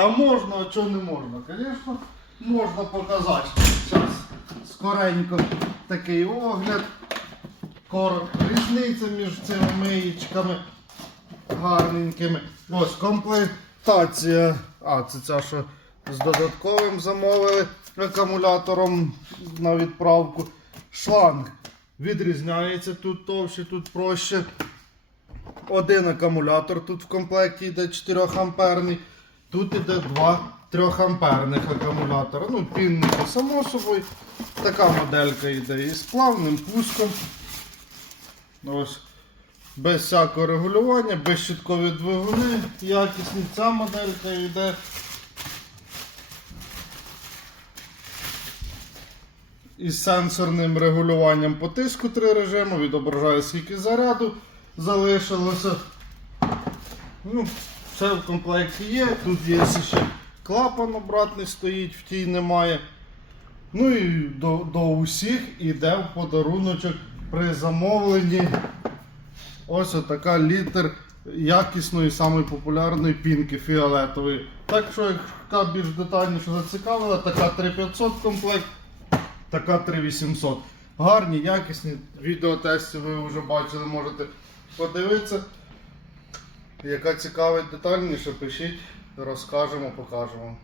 Та можна, а чого не можна? Звісно, можна показати. Зараз скоренько такий огляд. Кор... Різниця між цими миєчками гарненькими. Ось комплектація. А, це ця, що з додатковим замовили акумулятором на відправку. Шланг відрізняється тут товще, тут проще. Один акумулятор тут в комплекті йде 4 амперний. Тут іде два 3 амперних акумулятора. Ну, пінники, само собою. Така моделька йде із плавним пуском. Ось. Без всякого регулювання, безщиткові двигуни, якісні. Ця моделька йде. Із сенсорним регулюванням по тиску три режими, відображає скільки заряду залишилося. Ну, все в комплекті є. Тут є ще клапан обратний стоїть, в тій немає. Ну і до, до усіх іде в подаруночок при замовленні. Ось така літер якісної, самої популярної пінки фіолетової. Так що, яка більш детальніше зацікавила, така 3500 комплект, така 3800. Гарні, якісні відеотести ви вже бачили, можете подивитися. Яка цікавить детальніше, пишіть, розкажемо, покажемо.